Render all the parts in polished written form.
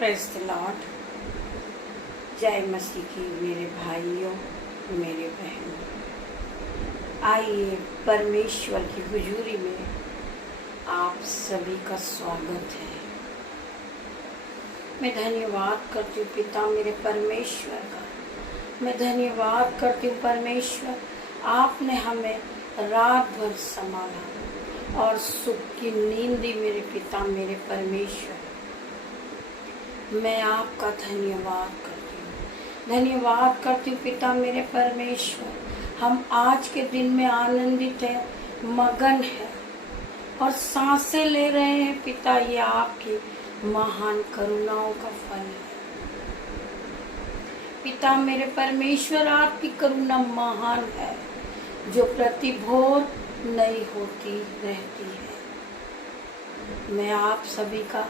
Praise the Lord. जय मसीह की मेरे भाइयों, मेरे बहनों, आइए परमेश्वर की हुजूरी में आप सभी का स्वागत है। मैं धन्यवाद करती हूँ पिता मेरे परमेश्वर का। मैं धन्यवाद करती हूँ परमेश्वर, आपने हमें रात भर संभाला और सुख की नींद दी मेरे पिता मेरे परमेश्वर। मैं आपका धन्यवाद करती हूँ, धन्यवाद करती हूँ पिता मेरे परमेश्वर। हम आज के दिन में आनंदित है, मगन है और सांसें ले रहे हैं पिता। ये आपकी महान करुणाओं का फल है पिता मेरे परमेश्वर। आपकी करुणा महान है जो प्रति भोर नई होती रहती है। मैं आप सभी का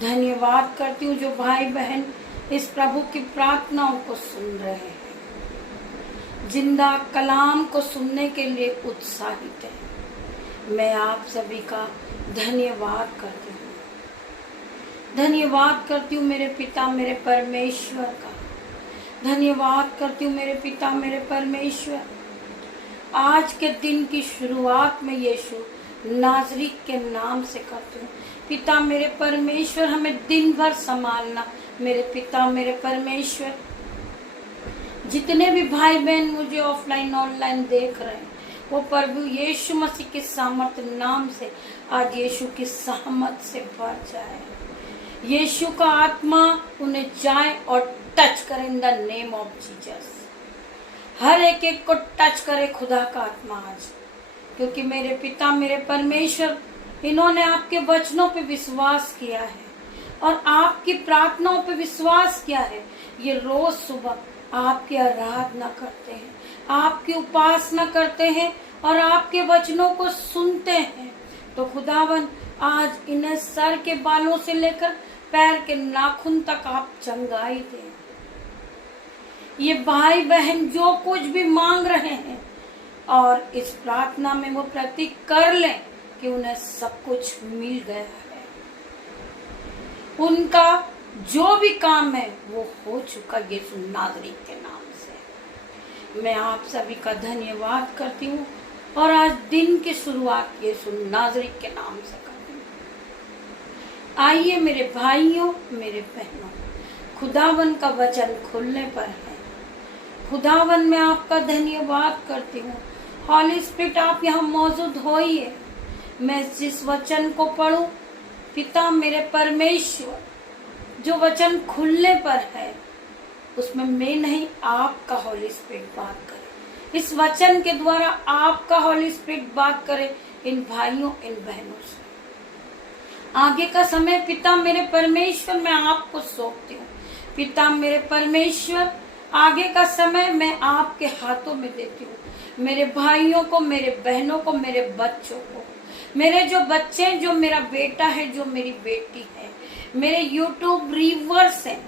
धन्यवाद करती हूँ जो भाई बहन इस प्रभु की प्रार्थनाओं को सुन रहे हैं, जिंदा कलाम को सुनने के लिए उत्साहित है। मैं आप सभी का धन्यवाद करती हूँ, धन्यवाद करती हूँ मेरे पिता मेरे परमेश्वर का। धन्यवाद करती हूँ मेरे पिता मेरे परमेश्वर। आज के दिन की शुरुआत में यीशु नाज़री के नाम से करती हूँ पिता मेरे परमेश्वर। हमें दिन भर संभालना मेरे पिता मेरे परमेश्वर। जितने भी भाई बहन मुझे ऑफलाइन ऑनलाइन देख रहे हैं, वो प्रभु यीशु मसीह के सामर्थ नाम से आज यीशु की सहमत से भर जाए। यीशु का आत्मा उन्हें जाए और टच करे in the name of Jesus. हर एक एक को टच करे खुदा का आत्मा आज, क्योंकि मेरे पिता मेरे परमेश्वर इन्होंने आपके वचनों पे विश्वास किया है और आपकी प्रार्थनाओं पे विश्वास किया है। ये रोज सुबह आपकी आराधना करते हैं, आपकी उपासना करते हैं और आपके वचनों को सुनते हैं। तो खुदावन आज इन्हें सर के बालों से लेकर पैर के नाखून तक आप चंगाई दें। ये भाई बहन जो कुछ भी मांग रहे हैं और इस प्रार्थना में वो प्रतीक कर लें कि उन्हें सब कुछ मिल गया है। उनका जो भी काम है वो हो चुका यीशु नाज़री के नाम से। मैं आप सभी का धन्यवाद करती हूँ और आज दिन की शुरुआत यीशु नाज़री के नाम से करती हूँ। आइए मेरे भाइयों मेरे बहनों, खुदावन का वचन खुलने पर है। खुदावन मैं आपका धन्यवाद करती हूँ। हॉली स्पिरिट आप यहाँ मौजूद होइए। मैं जिस वचन को पढ़ूं पिता मेरे परमेश्वर, जो वचन खुलने पर है उसमें मैं नहीं आपका हॉली स्पिरिट बात करे। इस वचन के द्वारा आपका हॉली स्पिरिट बात करे इन भाइयों इन बहनों से। आगे का समय पिता मेरे परमेश्वर मैं आपको सौंपती हूँ। पिता मेरे परमेश्वर आगे का समय मैं आपके हाथों में देती हूँ। मेरे भाइयों को, मेरे बहनों को, मेरे बच्चों को, मेरे जो बच्चे, जो मेरा बेटा है, जो मेरी बेटी है, मेरे यूट्यूब व्यूअर्स हैं,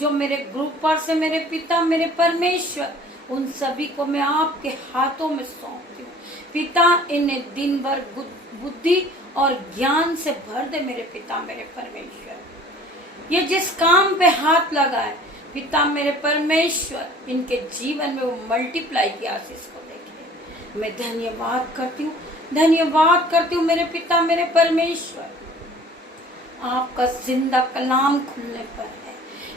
जो मेरे ग्रुपर्स हैं, मेरे पिता मेरे परमेश्वर, उन सभी को मैं आपके हाथों में सौंपती हूँ। पिता इन्हें दिन भर बुद्धि और ज्ञान से भर दे मेरे पिता मेरे परमेश्वर। ये जिस काम पे हाथ लगाए पिता मेरे परमेश्वर, इनके जीवन में वो मल्टीप्लाई की आशीष को देखे। मैं धन्यवाद करती हूँ, धन्यवाद करती हूँ मेरे पिता मेरे परमेश्वर। आपका जिंदा कलाम खुलने पर है।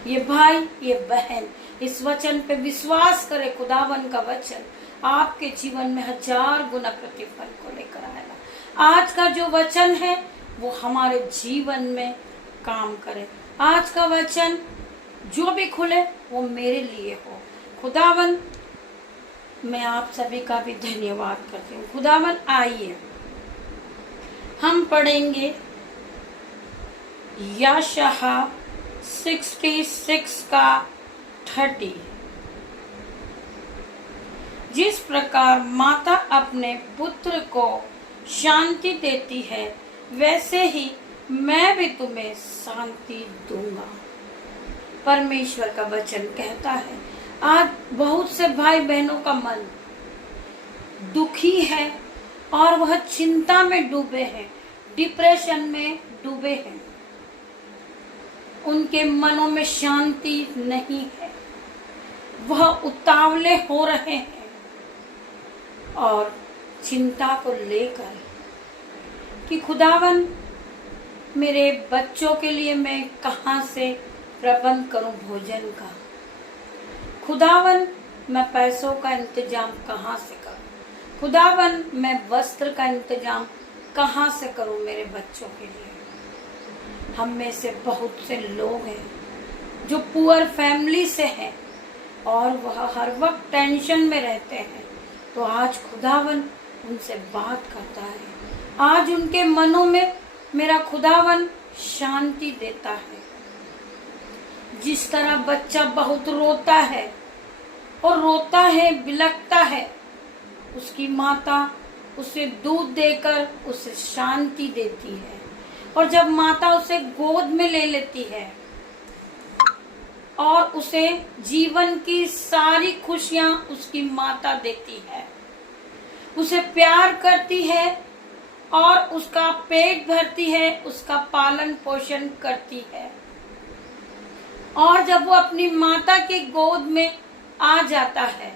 ये भाई ये बहन इस वचन पे विश्वास करे। खुदावन का वचन आपके जीवन में 1000 गुना प्रतिफल को लेकर आएगा। आज का जो वचन है वो हमारे जीवन में काम करे। आज का वचन जो भी खुले वो मेरे लिए हो। खुदावन मैं आप सभी का भी धन्यवाद करती हूँ। खुदावन आइए हम पढ़ेंगे यशायाह 66 का 30। जिस प्रकार माता अपने पुत्र को शांति देती है, वैसे ही मैं भी तुम्हें शांति दूंगा। परमेश्वर का वचन कहता है आज बहुत से भाई बहनों का मन दुखी है और वह चिंता में डूबे हैं, डिप्रेशन में डूबे हैं। उनके मनों में शांति नहीं है, वह उतावले हो रहे हैं और चिंता को लेकर कि खुदावन मेरे बच्चों के लिए मैं कहाँ से प्रबंध करूं भोजन का, खुदावन मैं पैसों का इंतजाम कहाँ से करूं, खुदावन मैं वस्त्र का इंतजाम कहाँ से करूं मेरे बच्चों के लिए। हम में से बहुत से लोग हैं जो पुअर फैमिली से हैं और वह हर वक्त टेंशन में रहते हैं, तो आज खुदावन उनसे बात करता है। आज उनके मनों में मेरा खुदावन शांति देता है। जिस तरह बच्चा बहुत रोता है और रोता है, बिलखता है, उसकी माता उसे दूध देकर उसे शांति देती है, और जब माता उसे गोद में ले लेती है और उसे जीवन की सारी खुशियां उसकी माता देती है, उसे प्यार करती है और उसका पेट भरती है, उसका पालन पोषण करती है, और जब वो अपनी माता के गोद में आ जाता है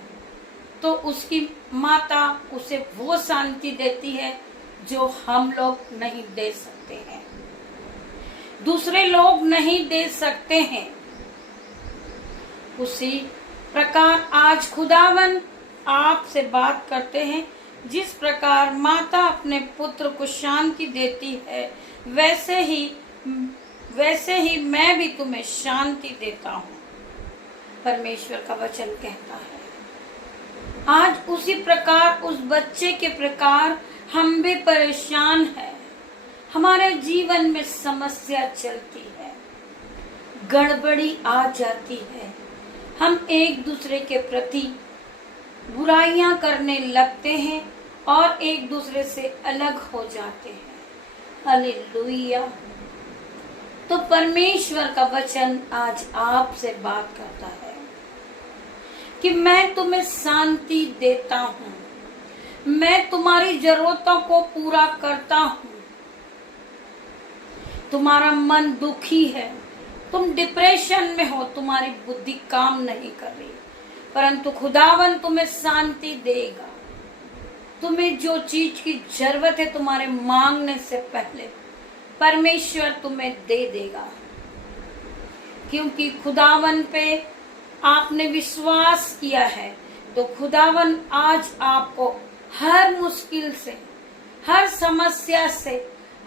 तो उसकी माता उसे वो शांति देती है जो हम लोग नहीं दे सकते हैं, दूसरे लोग नहीं दे सकते हैं। उसी प्रकार आज खुदावन आपसे बात करते हैं, जिस प्रकार माता अपने पुत्र को शांति देती है, वैसे ही मैं भी तुम्हें शांति देता हूँ, परमेश्वर का वचन कहता है। आज उसी प्रकार उस बच्चे के प्रकार हम भी परेशान हैं, हमारे जीवन में समस्या चलती है, गड़बड़ी आ जाती है, हम एक दूसरे के प्रति बुराइयां करने लगते हैं और एक दूसरे से अलग हो जाते हैं। हालेलुया। तो परमेश्वर का वचन आज आपसे बात करता है कि मैं तुम्हें शांति देता हूँ, मैं तुम्हारी जरूरतों को पूरा करता हूँ। तुम्हारा मन दुखी है, तुम डिप्रेशन में हो, तुम्हारी बुद्धि काम नहीं कर रही, परंतु खुदावन तुम्हें शांति देगा। तुम्हें जो चीज की जरूरत है तुम्हारे मांगने से पहले परमेश्वर तुम्हें दे देगा, क्योंकि खुदावन पे आपने विश्वास किया है। तो खुदावन आज आपको हर मुश्किल से, हर समस्या से,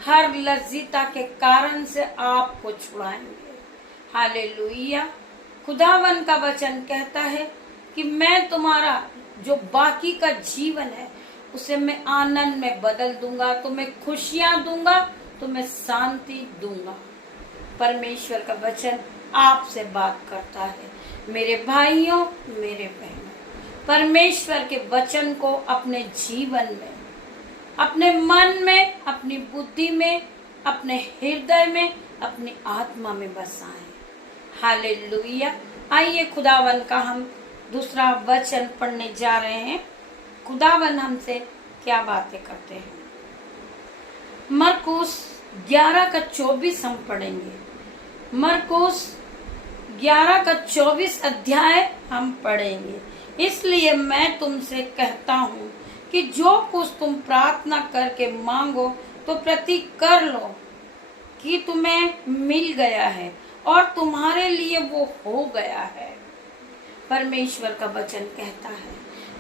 हर लज्जिता के कारण से आपको छुड़ाएंगे। हालेलुया। खुदावन का वचन कहता है कि मैं तुम्हारा जो बाकी का जीवन है उसे मैं आनंद में बदल दूंगा, तुम्हें खुशियां दूंगा, तुम्हें शांति दूंगा। परमेश्वर का वचन आपसे बात करता है। मेरे भाइयों, मेरे बहनों, परमेश्वर के वचन को अपने जीवन में, अपने मन में, अपनी बुद्धि में, अपने हृदय में, अपनी आत्मा में बसाएं। हालेलुया। आइए खुदावन का हम दूसरा वचन पढ़ने जा रहे हैं। खुदावन हमसे क्या बातें करते हैं। मरकुस 11:24 हम पढ़ेंगे। मरकुस 11:24 अध्याय हम पढ़ेंगे। इसलिए मैं तुमसे कहता हूँ कि जो कुछ तुम प्रार्थना करके मांगो तो प्रति कर लो कि तुम्हें मिल गया है और तुम्हारे लिए वो हो गया है। परमेश्वर का वचन कहता है,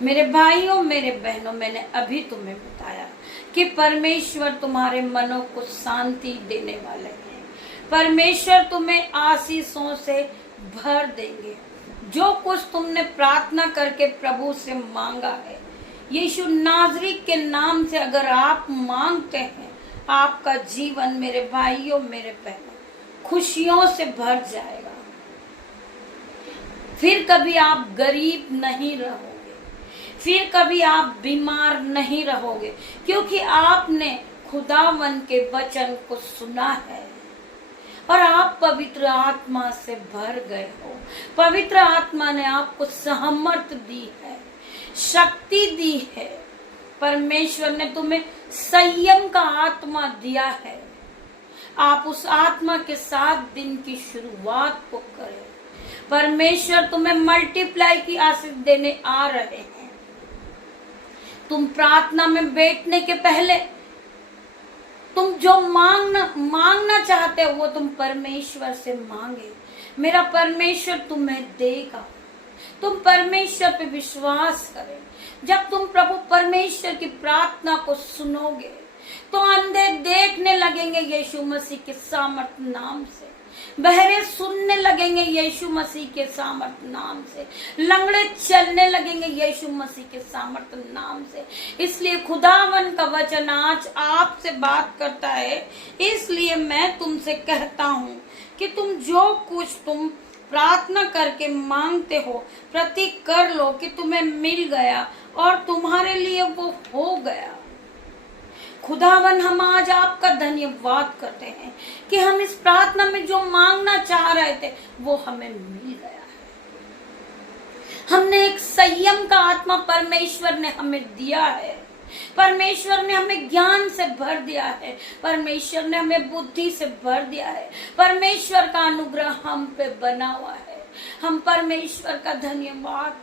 मेरे भाइयों, मेरे बहनों, मैंने अभी तुम्हें बताया कि परमेश्वर तुम्हारे मनों को शांति देने वाले हैं। परमेश्वर तुम्हें आशीषों से भर देंगे। जो कुछ तुमने प्रार्थना करके प्रभु से मांगा है, यीशु नाज़री के नाम से अगर आप मांगते हैं, आपका जीवन मेरे भाइयों, मेरे बहनों, खुशियों से भर जाएगा। फिर कभी आप गरीब नहीं रहोगे, फिर कभी आप बीमार नहीं रहोगे, क्योंकि आपने खुदावन के वचन को सुना है और आप पवित्र आत्मा से भर गए हो। पवित्र आत्मा ने आपको सामर्थ दी है, शक्ति दी है। परमेश्वर ने तुम्हें संयम का आत्मा दिया है। आप उस आत्मा के साथ दिन की शुरुआत को करें। परमेश्वर तुम्हें मल्टीप्लाई की आशीष देने आ रहे हैं। तुम प्रार्थना में बैठने के पहले तुम जो मांगना चाहते हो वो तुम परमेश्वर से मांगे। मेरा परमेश्वर तुम्हें देगा। तुम परमेश्वर पे विश्वास करें। जब तुम प्रभु परमेश्वर की प्रार्थना को सुनोगे तो अंधे देखने लगेंगे यीशु मसीह के सामर्थ्य नाम से, बहरे सुनने लगेंगे यीशु मसीह के सामर्थ्य नाम से, लंगड़े चलने लगेंगे यीशु मसीह के सामर्थ्य नाम से। इसलिए खुदावन का वचन आज आपसे बात करता है। इसलिए मैं तुमसे कहता हूँ कि तुम जो कुछ तुम प्रार्थना करके मांगते हो प्रतीक कर लो कि तुम्हें मिल गया और तुम्हारे लिए वो हो गया। खुदावन हम आज आपका धन्यवाद करते हैं कि हम इस प्रार्थना में जो मांगना चाह रहे थे वो हमें मिल गया है। हमने एक संयम का आत्मा परमेश्वर ने हमें दिया है। परमेश्वर ने हमें ज्ञान से भर दिया है। परमेश्वर ने हमें बुद्धि से भर दिया है। परमेश्वर का अनुग्रह हम पे बना हुआ है। हम परमेश्वर का धन्यवाद करें।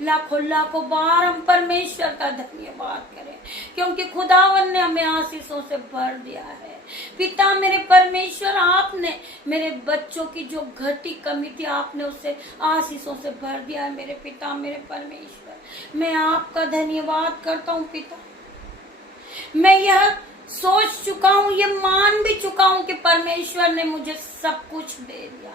लाखों लाखों बार हम परमेश्वर का धन्यवाद करें क्योंकि खुदावन ने हमें आशीषों से भर दिया है। पिता मेरे परमेश्वर, आपने मेरे बच्चों की जो घटी कमी थी आपने उससे आशीषों से भर दिया है। मेरे पिता मेरे परमेश्वर, मैं आपका धन्यवाद करता हूँ। पिता, मैं यह सोच चुका हूँ, ये मान भी चुका हूँ कि परमेश्वर ने मुझे सब कुछ दे दिया।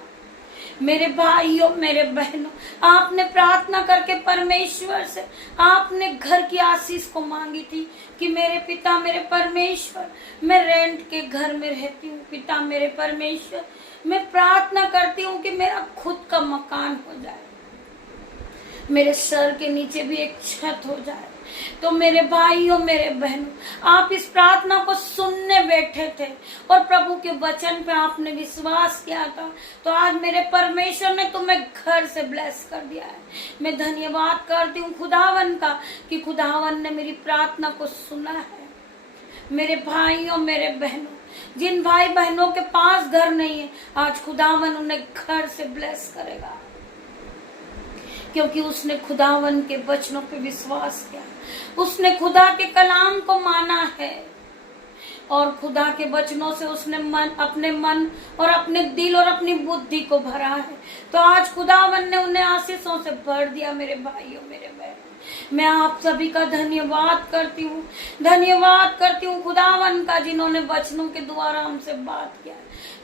मेरे भाइयों मेरे बहनों, आपने प्रार्थना करके परमेश्वर से आपने घर की आशीष को मांगी थी कि मेरे पिता मेरे परमेश्वर, मैं रेंट के घर में रहती हूँ। पिता मेरे परमेश्वर, मैं प्रार्थना करती हूँ कि मेरा खुद का मकान हो जाए, मेरे सर के नीचे भी एक छत हो जाए। तो मेरे भाइयों मेरे बहनों, आप इस प्रार्थना को सुनने बैठे थे और प्रभु के वचन पे आपने विश्वास किया था, तो आज मेरे परमेश्वर ने तुम्हें घर से ब्लेस कर दिया है। मैं धन्यवाद करती हूँ खुदावन का कि खुदावन ने मेरी प्रार्थना को सुना है। मेरे भाइयों मेरे बहनों, जिन भाई बहनों के पास घर नहीं है, आज खुदावन उन्हें घर से ब्लेस करेगा क्योंकि उसने खुदावन के वचनों पे विश्वास किया, उसने खुदा के कलाम को माना है और खुदा के वचनों से उसने अपने मन और अपने दिल और अपनी बुद्धि को भरा है। तो आज खुदावन ने उन्हें आशीषों से भर दिया। मेरे भाइयों मेरे बहनों, मैं आप सभी का धन्यवाद करती हूँ खुदावन का, जिन्होंने वचनों के द्वारा हमसे बात किया।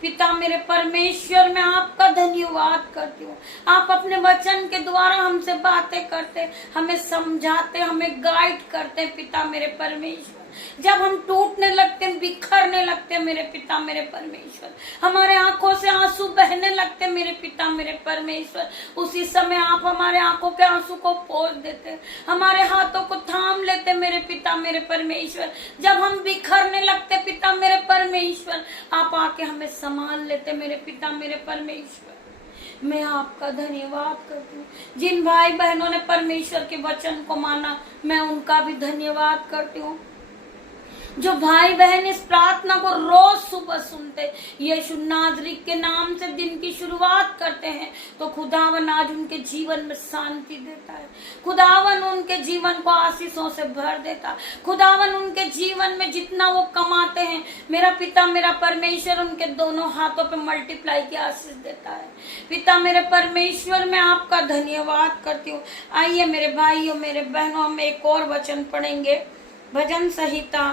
पिता मेरे परमेश्वर, मैं आपका धन्यवाद करती हूँ। आप अपने वचन के द्वारा हमसे बातें करते, हमें समझाते, हमें गाइड करते। पिता मेरे परमेश्वर, जब हम टूटने लगते, बिखरने लगते, मेरे पिता मेरे परमेश्वर, हमारे आंखों से आंसू बहने लगते, मेरे पिता मेरे परमेश्वर, उसी समय आप हमारे आंखों के आंसू को पोंछ देते, हमारे हाथों को थाम लेते। मेरे पिता मेरे परमेश्वर, जब हम बिखरने लगते, पिता मेरे परमेश्वर, आप आके हमें संभाल लेते। मेरे पिता मेरे परमेश्वर, मैं आपका धन्यवाद करती हूँ। जिन भाई बहनों ने परमेश्वर के वचन को माना, मैं उनका भी धन्यवाद करती हूँ। जो भाई बहन इस प्रार्थना को रोज सुबह सुनते, यीशु नाज़री के नाम से दिन की शुरुआत करते हैं, तो खुदावन आज उनके जीवन में शांति देता है। खुदावन उनके जीवन को आशीषों से भर देता है। खुदावन उनके जीवन में जितना वो कमाते हैं, मेरा पिता मेरा परमेश्वर उनके दोनों हाथों पे मल्टीप्लाई की आशीष देता है। पिता मेरे परमेश्वर, मैं आपका धन्यवाद करती हूँ। आइए मेरे भाइयों मेरे बहनों, हम एक और वचन पढ़ेंगे। भजन संहिता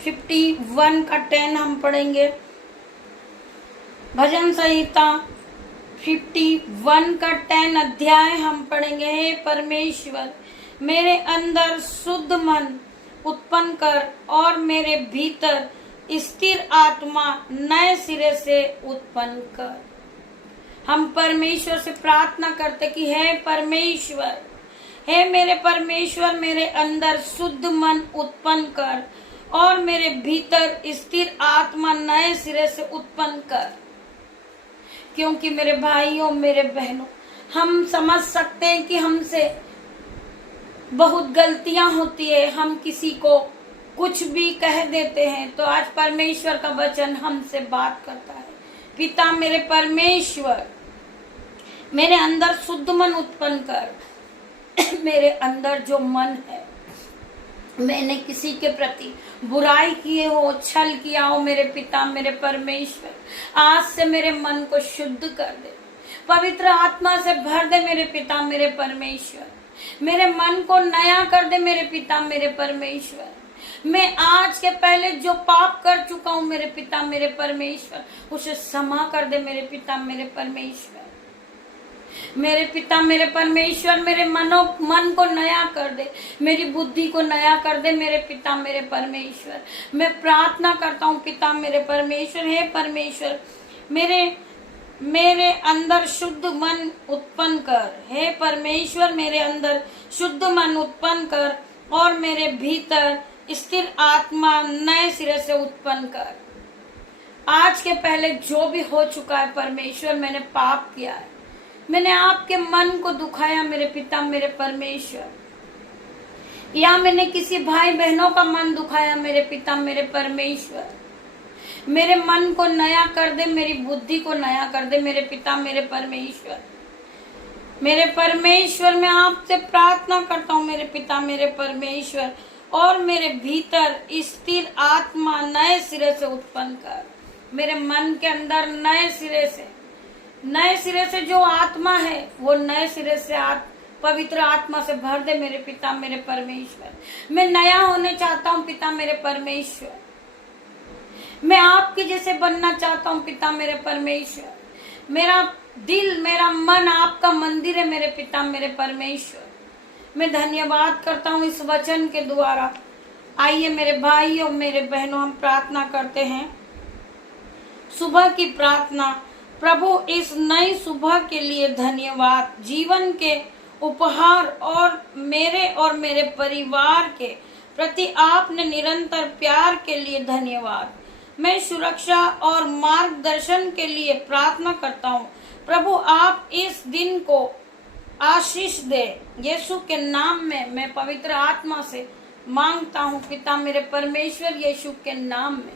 51 का 10 हम पढ़ेंगे। भजन संहिता 51 का 10 अध्याय हम पढ़ेंगे। हे परमेश्वर, मेरे अंदर शुद्ध मन उत्पन्न कर और मेरे भीतर स्थिर आत्मा नए सिरे से उत्पन्न कर। हम परमेश्वर से प्रार्थना करते कि हे परमेश्वर, हे मेरे परमेश्वर, मेरे अंदर शुद्ध मन उत्पन्न कर और मेरे भीतर स्थिर आत्मा नए सिरे से उत्पन्न कर। क्योंकि मेरे भाइयों मेरे बहनों, हम समझ सकते हैं कि हमसे बहुत गलतियां होती है, हम किसी को कुछ भी कह देते हैं, तो आज परमेश्वर का वचन हमसे बात करता है। पिता मेरे परमेश्वर, मेरे अंदर शुद्ध मन उत्पन्न कर। मेरे अंदर जो मन है, मैंने किसी के प्रति बुराई किए हो, छल किया हो, मेरे पिता मेरे परमेश्वर, आज से मेरे मन को शुद्ध कर दे, पवित्र आत्मा से भर दे मेरे पिता मेरे परमेश्वर। मेरे मन को नया कर दे मेरे पिता मेरे परमेश्वर। मैं आज के पहले जो पाप कर चुका हूं मेरे पिता मेरे परमेश्वर, उसे क्षमा कर दे मेरे पिता मेरे परमेश्वर। मेरे पिता मेरे परमेश्वर, मेरे मन को नया कर दे, मेरी बुद्धि को नया कर दे मेरे पिता मेरे परमेश्वर। मैं प्रार्थना करता हूँ पिता मेरे परमेश्वर, हे परमेश्वर, मेरे अंदर शुद्ध मन उत्पन्न कर। हे परमेश्वर, मेरे अंदर शुद्ध मन उत्पन्न कर और मेरे भीतर स्थिर आत्मा नए सिरे से उत्पन्न कर। आज के पहले जो भी हो चुका है परमेश्वर, मैंने पाप किया है, मैंने आपके मन को दुखाया मेरे पिता मेरे परमेश्वर, या मैंने किसी भाई बहनों का मन दुखाया मेरे पिता मेरे परमेश्वर, मेरे मन को नया कर दे, मेरी बुद्धि को नया कर दे मेरे पिता मेरे परमेश्वर। मेरे परमेश्वर, मैं आपसे प्रार्थना करता हूँ मेरे पिता मेरे परमेश्वर, और मेरे भीतर स्थिर आत्मा नए सिरे से उत्पन्न कर। मेरे मन के अंदर नए सिरे से जो आत्मा है वो नए सिरे से पवित्र आत्मा से भर दे मेरे पिता मेरे परमेश्वर। मैं नया होने चाहता हूँ पिता मेरे परमेश्वर, मैं आपके जैसे बनना चाहता हूँ पिता मेरे परमेश्वर। मेरा दिल मेरा मन आपका मंदिर है मेरे पिता मेरे परमेश्वर। मैं धन्यवाद करता हूँ इस वचन के द्वारा। आइए मेरे भाई और मेरे बहनों, हम प्रार्थना करते हैं सुबह की प्रार्थना। प्रभु, इस नई सुबह के लिए धन्यवाद, जीवन के उपहार और मेरे परिवार के प्रति आपने निरंतर प्यार के लिए धन्यवाद। मैं सुरक्षा और मार्गदर्शन के लिए प्रार्थना करता हूँ। प्रभु, आप इस दिन को आशीष दे। यीशु के नाम में मैं पवित्र आत्मा से मांगता हूँ पिता मेरे परमेश्वर, यीशु के नाम में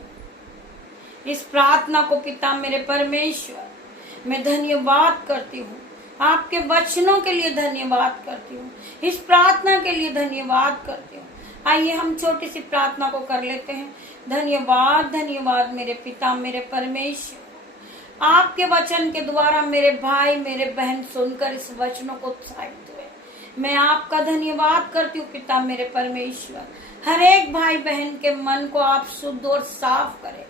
इस प्रार्थना को पिता मेरे परमेश्वर मैं धन्यवाद करती हूँ। आपके वचनों के लिए धन्यवाद करती हूँ, इस प्रार्थना के लिए धन्यवाद करती हूँ। आइए हम छोटी सी प्रार्थना को कर लेते हैं। धन्यवाद धन्यवाद मेरे पिता मेरे परमेश्वर, आपके वचन के द्वारा मेरे भाई मेरे बहन सुनकर इस वचनों को उत्साहित हुए। मैं आपका धन्यवाद करती हूँ पिता मेरे परमेश्वर। हर एक भाई बहन के मन को आप शुद्ध और साफ करें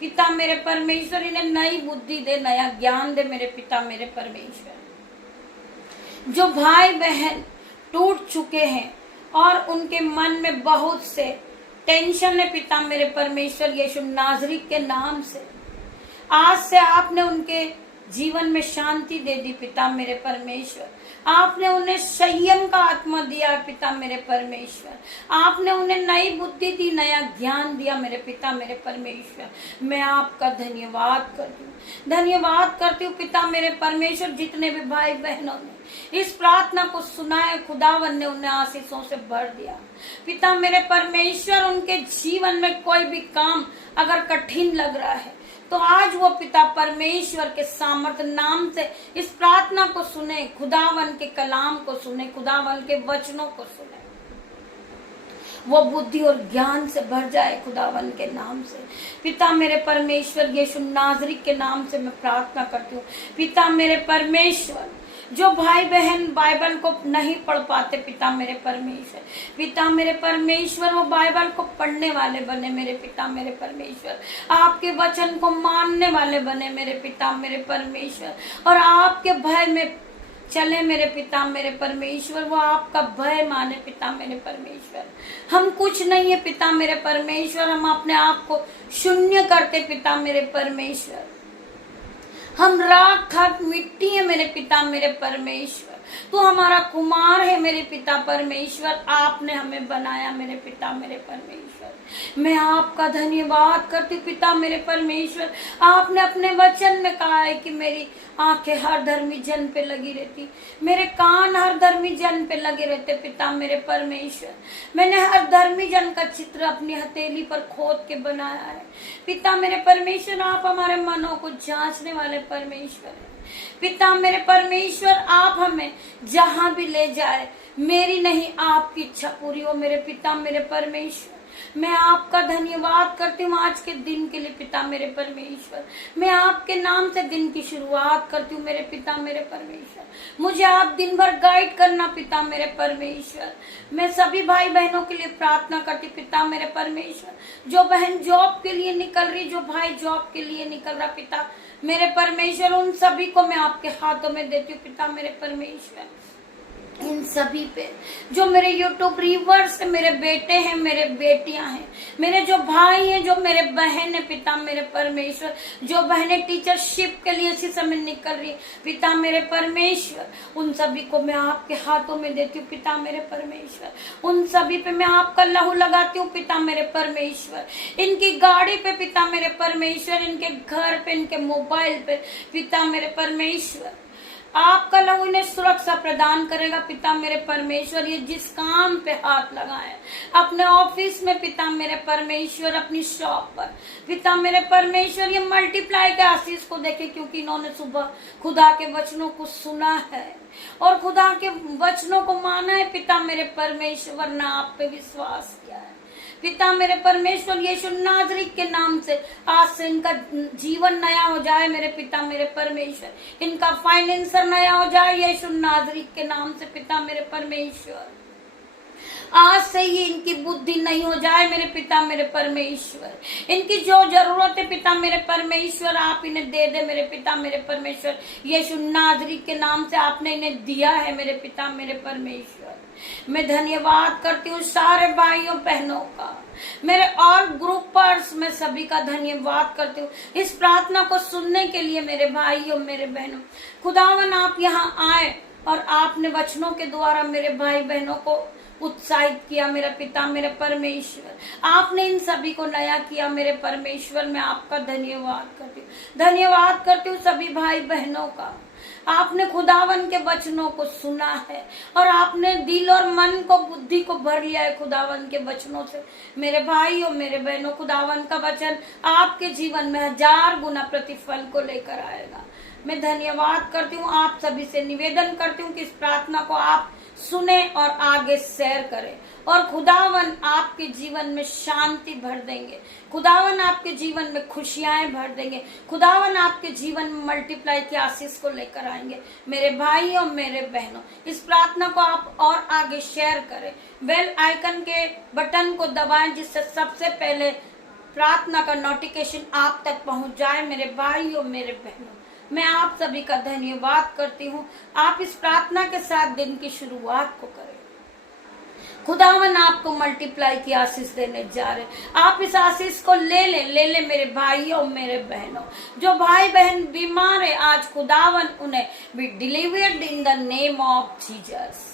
पिता मेरे परमेश्वर। इन्हें नई बुद्धि दे, नया ज्ञान दे मेरे पिता मेरे परमेश्वर। जो भाई बहन टूट चुके हैं और उनके मन में बहुत से टेंशन है पिता मेरे परमेश्वर, यीशु नाज़री के नाम से आज से आपने उनके जीवन में शांति दे दी पिता मेरे परमेश्वर। आपने उन्हें संयम का आत्मा दिया पिता मेरे परमेश्वर। आपने उन्हें नई बुद्धि दी, नया ज्ञान दिया मेरे पिता मेरे परमेश्वर। मैं आपका धन्यवाद करती हूँ, धन्यवाद करती हूँ पिता मेरे परमेश्वर। जितने भी भाई बहनों ने इस प्रार्थना को सुना है, खुदावन ने उन्हें आशीषों से भर दिया पिता मेरे परमेश्वर। उनके जीवन में कोई भी काम अगर कठिन लग रहा है तो आज वो पिता परमेश्वर के सामर्थ्य नाम से इस प्रार्थना को सुने, खुदावन के कलाम को सुने, खुदावन के वचनों को सुने, वो बुद्धि और ज्ञान से भर जाए खुदावन के नाम से पिता मेरे परमेश्वर। यीशु नाज़री के नाम से मैं प्रार्थना करती हूँ पिता मेरे परमेश्वर। जो भाई बहन बाइबल को नहीं पढ़ पाते पिता मेरे परमेश्वर, पिता मेरे परमेश्वर वो बाइबल को पढ़ने वाले बने मेरे पिता मेरे परमेश्वर। आपके वचन को मानने वाले बने मेरे पिता मेरे परमेश्वर, और आपके भय में चले मेरे पिता मेरे परमेश्वर। वो आपका भय माने पिता मेरे परमेश्वर। हम कुछ नहीं है पिता मेरे परमेश्वर, हम अपने आप को शून्य करते पिता मेरे परमेश्वर। हम राख खाक मिट्टी है मेरे पिता मेरे परमेश्वर। तू हमारा कुमार है मेरे पिता परमेश्वर। आपने हमें बनाया मेरे पिता मेरे परमेश्वर। मैं आपका धन्यवाद करती हूँ पिता मेरे परमेश्वर। आपने अपने वचन में कहा है कि मेरी आंखें हर धर्मी जन पे लगी रहती, मेरे कान हर धर्मी जन पे लगे रहते पिता मेरे परमेश्वर। मैंने हर धर्मी जन का चित्र अपनी हथेली पर खोद के बनाया है पिता मेरे परमेश्वर। आप हमारे मनों को जांचने वाले परमेश्वर हैं पिता मेरे परमेश्वर। आप हमें जहां भी ले जाए, मेरी नहीं आपकी इच्छा पूरी हो मेरे पिता मेरे परमेश्वर। मैं आपका धन्यवाद करती हूँ आज के दिन के लिए पिता मेरे परमेश्वर। मैं आपके नाम से दिन की शुरुआत करती हूँ मेरे पिता मेरे परमेश्वर। मुझे आप दिन भर गाइड करना पिता मेरे परमेश्वर। मैं सभी भाई बहनों के लिए प्रार्थना करती पिता मेरे परमेश्वर। जो बहन जॉब के लिए निकल रही, जो भाई जॉब के लिए निकल रहा पिता मेरे परमेश्वर, उन सभी को मैं आपके हाथों में देती हूँ पिता मेरे परमेश्वर। इन सभी पे जो मेरे यूट्यूब व्यूअर्स है, मेरे बेटे हैं, मेरे बेटियां हैं, मेरे जो भाई हैं, जो मेरे बहन है पिता मेरे परमेश्वर, जो बहनें टीचरशिप के लिए इसी समय निकल रही पिता मेरे परमेश्वर, उन सभी को मैं आपके हाथों में देती हूँ पिता मेरे परमेश्वर। उन सभी पे मैं आपका लहू लगाती हूँ पिता मेरे परमेश्वर। इनकी गाड़ी पे पिता मेरे परमेश्वर, इनके घर पे, इनके मोबाइल पे पिता मेरे परमेश्वर, आपका लहू इन्हें सुरक्षा प्रदान करेगा पिता मेरे परमेश्वर। ये जिस काम पे हाथ लगाए, अपने ऑफिस में पिता मेरे परमेश्वर, अपनी शॉप पर पिता मेरे परमेश्वर, ये मल्टीप्लाई के आशीष को देखे, क्योंकि इन्होंने सुबह खुदा के वचनों को सुना है और खुदा के वचनों को माना है पिता मेरे परमेश्वर, ना आप पे विश्वास किया है पिता मेरे परमेश्वर। यीशु नाज़री के नाम से आज से इनका जीवन नया हो जाए मेरे पिता मेरे परमेश्वर। इनका फाइनेंसर नया हो जाए यीशु नाज़री के नाम से पिता मेरे परमेश्वर। आज से ही इनकी बुद्धि नहीं हो जाए मेरे पिता मेरे परमेश्वर। इनकी जो जरूरत है पिता मेरे परमेश्वर, आप इन्हें दे दे मेरे पिता मेरे परमेश्वर। यीशु नाज़री के नाम से आपने इन्हें दिया है मेरे पिता मेरे परमेश्वर। मैं धन्यवाद करती हूँ सारे भाइयों बहनों का, मेरे और ग्रुपर्स में सभी का धन्यवाद करती हूँ इस प्रार्थना को सुनने के लिए मेरे भाइयों मेरे बहनों। खुदावन आप यहाँ आए और आपने वचनों के द्वारा मेरे भाई बहनों को उत्साहित किया मेरा पिता मेरे परमेश्वर। आपने इन सभी को नया किया मेरे परमेश्वर। मैं आपका धन्यवाद करती हूँ सभी भाई बहनों का। आपने खुदावन के वचनों को सुना है और आपने दिल और मन को, बुद्धि को भर लिया है खुदावन के वचनों से मेरे भाई और मेरे बहनों। खुदावन का वचन आपके जीवन में 1000 गुना प्रतिफल को लेकर आएगा। मैं धन्यवाद करती हूँ, आप सभी से निवेदन करती हूँ कि इस प्रार्थना को आप सुने और आगे शेयर करें और खुदावन आपके जीवन में शांति भर देंगे। खुदावन आपके जीवन में खुशियां भर देंगे। खुदावन आपके जीवन में मल्टीप्लाई की आशीष को लेकर आएंगे मेरे भाई और मेरे बहनों। इस प्रार्थना को आप और आगे शेयर करें, बेल आइकन के बटन को दबाएं जिससे सबसे पहले प्रार्थना का नोटिफिकेशन आप तक पहुंच जाए मेरे भाई और मेरे बहनों। मैं आप सभी का धन्यवाद करती हूँ। आप इस प्रार्थना के साथ दिन की शुरुआत को करें। खुदावन आपको मल्टीप्लाई की आशीष देने जा रहे। आप इस आशीष को ले ले मेरे भाइयों मेरे बहनों। जो भाई बहन बीमार है आज खुदावन उन्हें be delivered in the name of Jesus.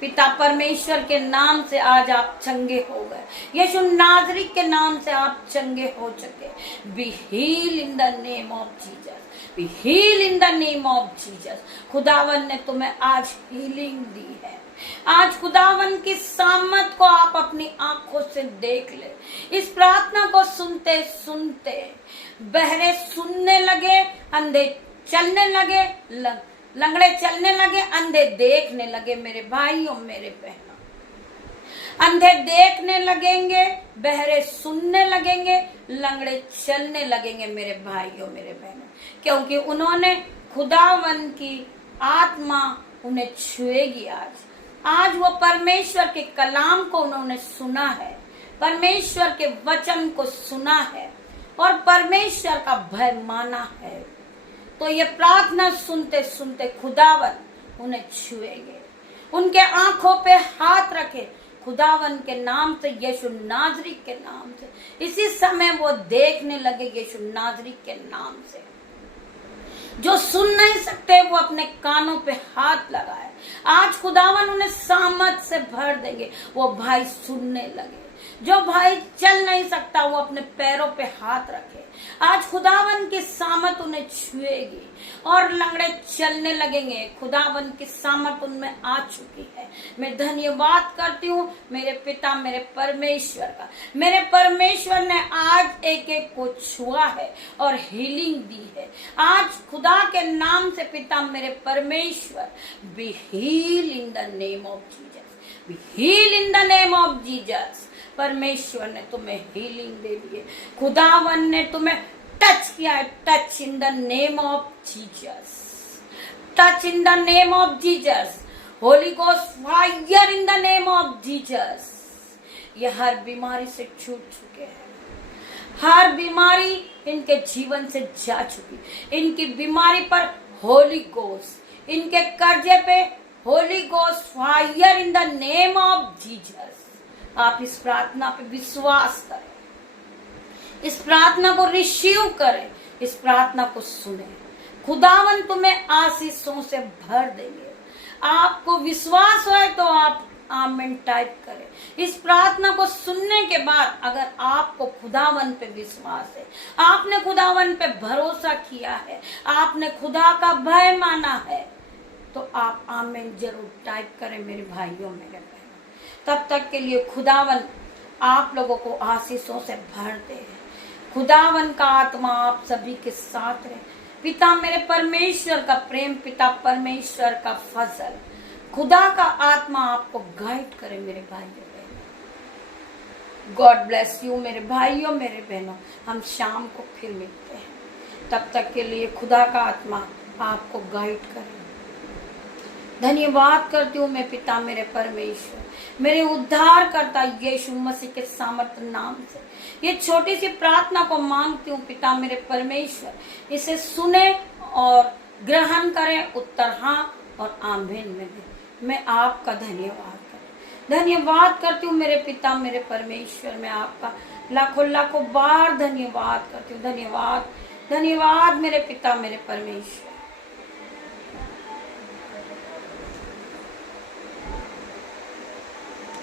पिता परमेश्वर के नाम से आज आप चंगे हो गए। यीशु नाज़री के नाम से आप चंगे हो चुके। Be heal in the name of Jesus, be heal in the name of Jesus. खुदावन ने तुम्हें आज हीलिंग दी है। आज खुदावन की सामर्थ को आप अपनी आंखों से देख ले। इस प्रार्थना को सुनते सुनते बहरे सुनने लगे, अंधे चलने लगे, लंगड़े चलने लगे, अंधे देखने लगे मेरे भाइयों मेरे बहनों। अंधे देखने लगेंगे, बहरे सुनने लगेंगे, लंगड़े चलने लगेंगे मेरे भाइयों मेरे बहनों, क्योंकि उन्होंने खुदावन की आत्मा उन्हें छुएगी। आज वो परमेश्वर के कलाम को उन्होंने सुना है, परमेश्वर के वचन को सुना है और परमेश्वर का भय माना है। तो ये प्रार्थना सुनते सुनते खुदावन उन्हें छुएंगे। उनके आंखों पे हाथ रखे खुदावन के नाम से, यीशु नाज़री के नाम से। इसी समय वो देखने लगे यीशु नाज़री के नाम से। जो सुन नहीं सकते वो अपने कानों पे हाथ लगाए। आज खुदावन उन्हें सामर्थ से भर देंगे। वो भाई सुनने लगे, जो भाई चल नहीं सकता वो अपने पैरों पे हाथ रखे। आज खुदावन की सामत उन्हें छुएगी और लंगड़े चलने लगेंगे। खुदावन की सामत उनमें आ चुकी है। मैं धन्यवाद करती हूँ मेरे पिता मेरे परमेश्वर का। मेरे परमेश्वर ने आज एक एक को छुआ है और हीलिंग दी है। आज खुदा के नाम से पिता मेरे परमेश्वर be heal in the name of Jesus, be heal in the name of Jesus. परमेश्वर ने तुम्हें हीलिंग दे दी है। खुदावन ने तुम्हें टच किया है। Touch in the name of Jesus, touch in the name of Jesus. Holi ghost fire in the name of Jesus. ये हर बीमारी से छूट चुके हैं। हर बीमारी इनके जीवन से जा चुकी। इनकी बीमारी पर होली गोस्ट, इनके कर्जे पे Holi ghost fire in the name of Jesus. आप इस प्रार्थना पे विश्वास करें, इस प्रार्थना को रिसीव करें, इस प्रार्थना को सुने। खुदावन तुम्हें आशीषों से भर देंगे। आपको विश्वास है तो आप आमीन टाइप करें। इस प्रार्थना को सुनने के बाद अगर आपको खुदावन पे विश्वास है, आपने खुदावन पे भरोसा किया है, आपने खुदा का भय माना है, तो आप आमीन जरूर टाइप करें मेरे भाइयों मेरे बहनों। तब तक के लिए खुदावन आप लोगों को आशीषों से भर दे। खुदावन का आत्मा आप सभी के साथ रहे। पिता मेरे परमेश्वर का प्रेम, पिता परमेश्वर का फजल, खुदा का आत्मा आपको गाइड करे मेरे भाइयों बहनों। गॉड ब्लेस यू मेरे भाइयों मेरे बहनों। हम शाम को फिर मिलते हैं। तब तक के लिए खुदा का आत्मा आपको गाइड करे। धन्यवाद करती हूँ मैं पिता मेरे परमेश्वर, मेरे उद्धार करता यीशु मसीह के सामर्थ्य नाम से ये छोटी सी प्रार्थना को मांगती हूँ पिता मेरे परमेश्वर। इसे सुने और ग्रहण करें। उत्तर हाँ और आमीन में दे। मैं आपका धन्यवाद करती हूँ मेरे पिता मेरे परमेश्वर। मैं आपका लाखों लाखों बार धन्यवाद करती हूँ। धन्यवाद मेरे पिता मेरे परमेश्वर।